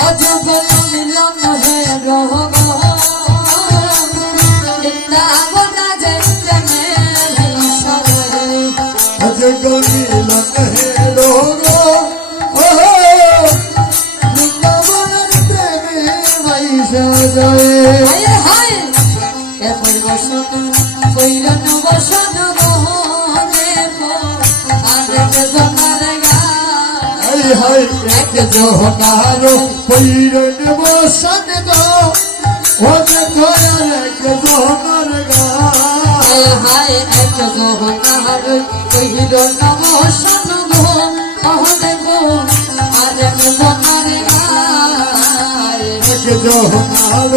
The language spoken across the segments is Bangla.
অজগর মিলন হে রোগ বৃন্দাবন যে প্রেমে সরে অজগর মিলন হে রোগ বৃন্দাবনের প্রেমে মাইশা যায় হায় হায় এ পরিবসন পৈরন বসন গহনে আরেক জমার হায় হায় এক জহনার পৈরন বসন গো ওকে ধয়ার এক জহনার গা হায় হায় এক জহনার পৈরন বসন গহনে আরেক জমার এক জহনার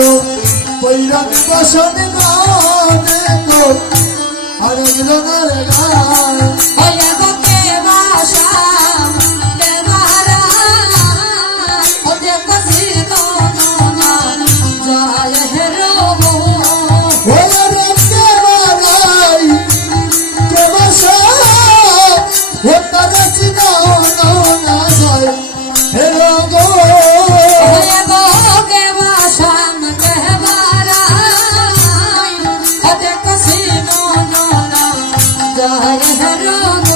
পৈরন বসন গো আরেক জহনার গা হয়ে গোকে বাসা দেবারা ওদের কাছে নন জয় হে রব ওরে কে বারাই কে বাসা ওতার চিনা না যায় হে গো হয়ে গোকে বাসা দেবারা ওদের কাছে নন জয় হে রব